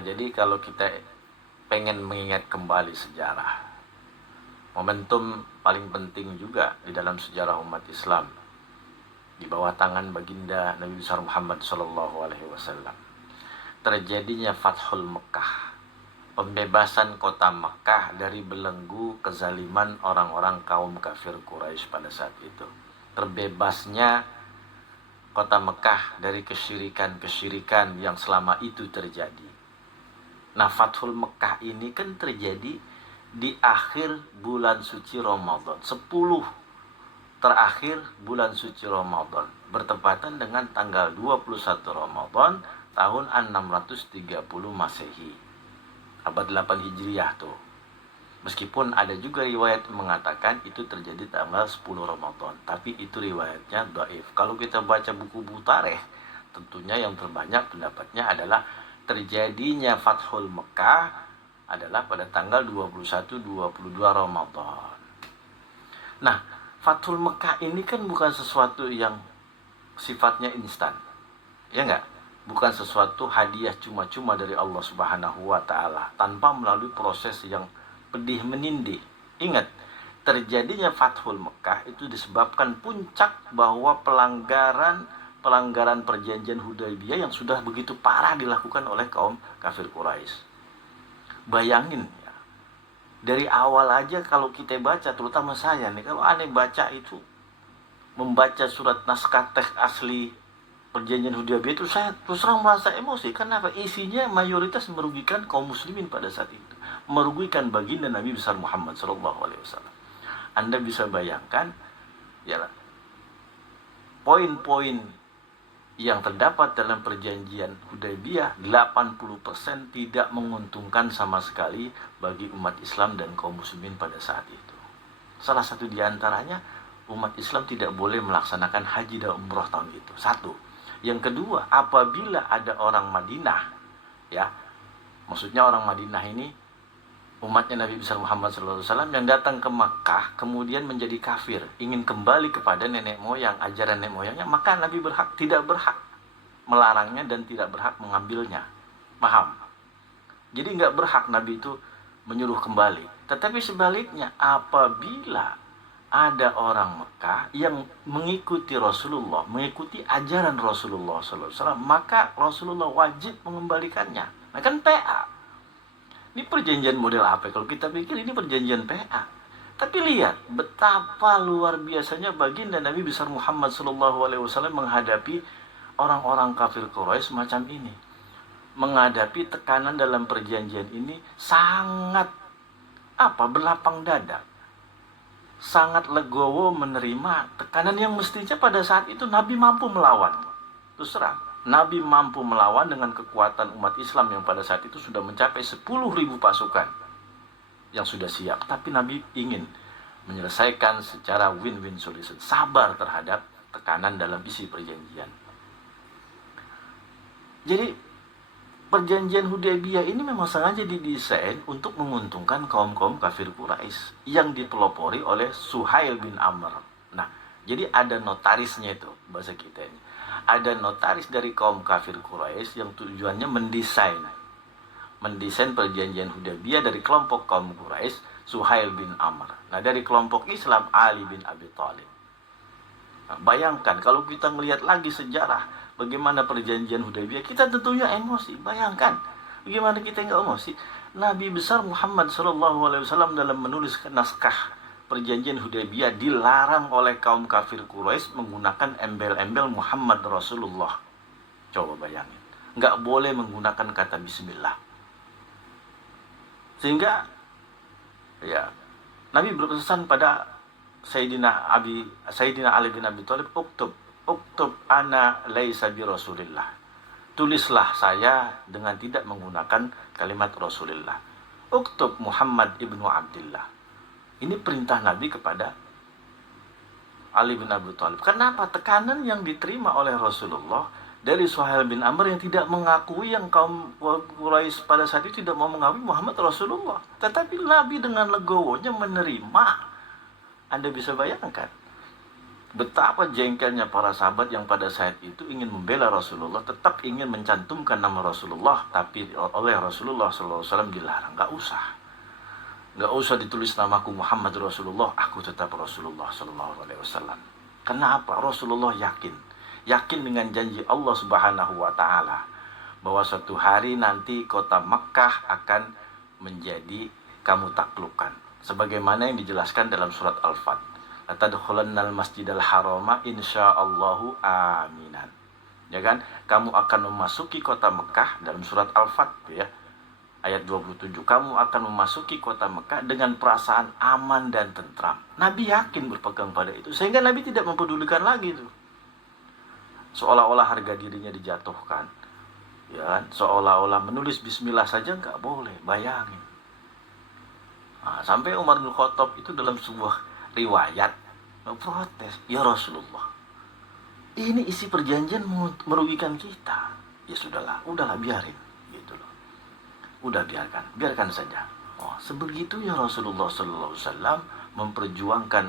Jadi kalau kita pengen mengingat kembali sejarah, momentum paling penting juga di dalam sejarah umat Islam di bawah tangan baginda Nabi besar Muhammad SAW, terjadinya Fathul Mekah, pembebasan kota Mekah dari belenggu kezaliman orang-orang kaum kafir Quraisy pada saat itu. Terbebasnya kota Mekah dari kesyirikan-kesyirikan yang selama itu terjadi. Nah, Fathul Mekah ini kan terjadi di akhir bulan suci Ramadan, 10 terakhir bulan suci Ramadan, bertepatan dengan tanggal 21 Ramadan tahun 630 Masehi, abad 8 Hijriah tuh. Meskipun ada juga riwayat mengatakan itu terjadi tanggal 10 Ramadan, tapi itu riwayatnya dhaif. Kalau kita baca buku-buku tarikh, tentunya yang terbanyak pendapatnya adalah terjadinya Fathul Mekah adalah pada tanggal 21-22 Ramadan. Nah, Fathul Mekah ini kan bukan sesuatu yang sifatnya instan, ya enggak? Bukan sesuatu hadiah cuma-cuma dari Allah Subhanahu wa Ta'ala tanpa melalui proses yang pedih menindih. Ingat, terjadinya Fathul Mekah itu disebabkan puncak bahwa pelanggaran perjanjian Hudaybiyah yang sudah begitu parah dilakukan oleh kaum kafir Quraisy. Bayangin ya, dari awal aja kalau kita baca, terutama saya nih, kalau aneh baca itu, membaca surat naskah teks asli perjanjian Hudaybiyah itu, saya terus terang merasa emosi. Kenapa? Isinya mayoritas merugikan kaum muslimin pada saat itu, merugikan baginda Nabi besar Muhammad SAW. Anda bisa bayangkan ya, poin-poin yang terdapat dalam perjanjian Hudaybiyah 80% tidak menguntungkan sama sekali bagi umat Islam dan kaum muslimin pada saat itu. Salah satu di antaranya, umat Islam tidak boleh melaksanakan haji dan umroh tahun itu. Satu. Yang kedua, apabila ada orang Madinah, ya, maksudnya orang Madinah ini umatnya Nabi besar Muhammad SAW yang datang ke Makkah kemudian menjadi kafir, ingin kembali kepada nenek moyang, ajaran nenek moyangnya, maka Nabi tidak berhak melarangnya dan tidak berhak mengambilnya. Paham? Jadi nggak berhak Nabi itu menyuruh kembali. Tetapi sebaliknya, apabila ada orang Mekah yang mengikuti Rasulullah, mengikuti ajaran Rasulullah SAW, maka Rasulullah wajib mengembalikannya. Nah kan PA. Ini perjanjian model apa? Kalau kita pikir ini perjanjian PA. Tapi lihat betapa luar biasanya baginda Nabi besar Muhammad SAW menghadapi orang-orang kafir Quraisy semacam ini. Menghadapi tekanan dalam perjanjian ini sangat berlapang dada. Sangat legowo menerima tekanan yang mestinya pada saat itu Nabi mampu melawan. Terus terang, Nabi mampu melawan dengan kekuatan umat Islam yang pada saat itu sudah mencapai 10.000 pasukan yang sudah siap. Tapi Nabi ingin menyelesaikan secara win-win solution, sabar terhadap tekanan dalam isi perjanjian. Jadi perjanjian Hudaybiyah ini memang sengaja didesain untuk menguntungkan kaum-kaum kafir Quraisy yang dipelopori oleh Suhail bin Amr. Nah, jadi ada notarisnya itu bahasa kita ini. Ada notaris dari kaum kafir Quraisy yang tujuannya mendesain perjanjian Hudaybiyah dari kelompok kaum Quraisy, Suhail bin Amr. Nah, dari kelompok Islam, Ali bin Abi Thalib. Nah, bayangkan kalau kita melihat lagi sejarah bagaimana perjanjian Hudaybiyah, kita tentunya emosi. Bayangkan bagaimana kita nggak emosi. Nabi besar Muhammad SAW dalam menulis naskah perjanjian Hudaybiyah dilarang oleh kaum kafir Quraisy menggunakan embel-embel Muhammad Rasulullah. Coba bayangin, nggak boleh menggunakan kata Bismillah. Sehingga ya, Nabi berpesan pada Sayyidina Ali bin Abi Thalib, Uktub ana laisa bi Rasulillah. Tulislah saya dengan tidak menggunakan kalimat Rasulillah. Uktub Muhammad ibnu Abdillah. Ini perintah Nabi kepada Ali bin Abi Thalib. Kenapa? Tekanan yang diterima oleh Rasulullah dari Suhail bin Amr yang tidak mengakui, yang kaum Quraisy pada saat itu tidak mau mengakui Muhammad Rasulullah. Tetapi Nabi dengan legowonya menerima. Anda bisa bayangkan Betapa jengkelnya para sahabat yang pada saat itu ingin membela Rasulullah, tetap ingin mencantumkan nama Rasulullah, tapi oleh Rasulullah SAW dilarang. Nggak usah ditulis namaku Muhammad Rasulullah, aku tetap Rasulullah SAW. Kenapa? Rasulullah yakin dengan janji Allah Subhanahu wa Ta'ala bahwa suatu hari nanti kota Mekkah akan menjadi kamu taklukkan, sebagaimana yang dijelaskan dalam surat Al-Fat. Latadkhulannal masjidal harama insyaallahu aminan. Ya kan? Kamu akan memasuki kota Mekah dalam surat Al-Fat ya. Ayat 27, kamu akan memasuki kota Mekah dengan perasaan aman dan tentram. Nabi yakin berpegang pada itu, sehingga Nabi tidak mempedulikan lagi itu. Seolah-olah harga dirinya dijatuhkan. Ya kan? Seolah-olah menulis bismillah saja nggak boleh, bayangin. Nah, sampai Umar bin Khattab itu dalam sebuah riwayat protes, ya Rasulullah, ini isi perjanjian merugikan kita. Ya udahlah biarin gitu loh. Udah biarkan saja. Oh, sebegitu ya Rasulullah sallallahu alaihi wasallam memperjuangkan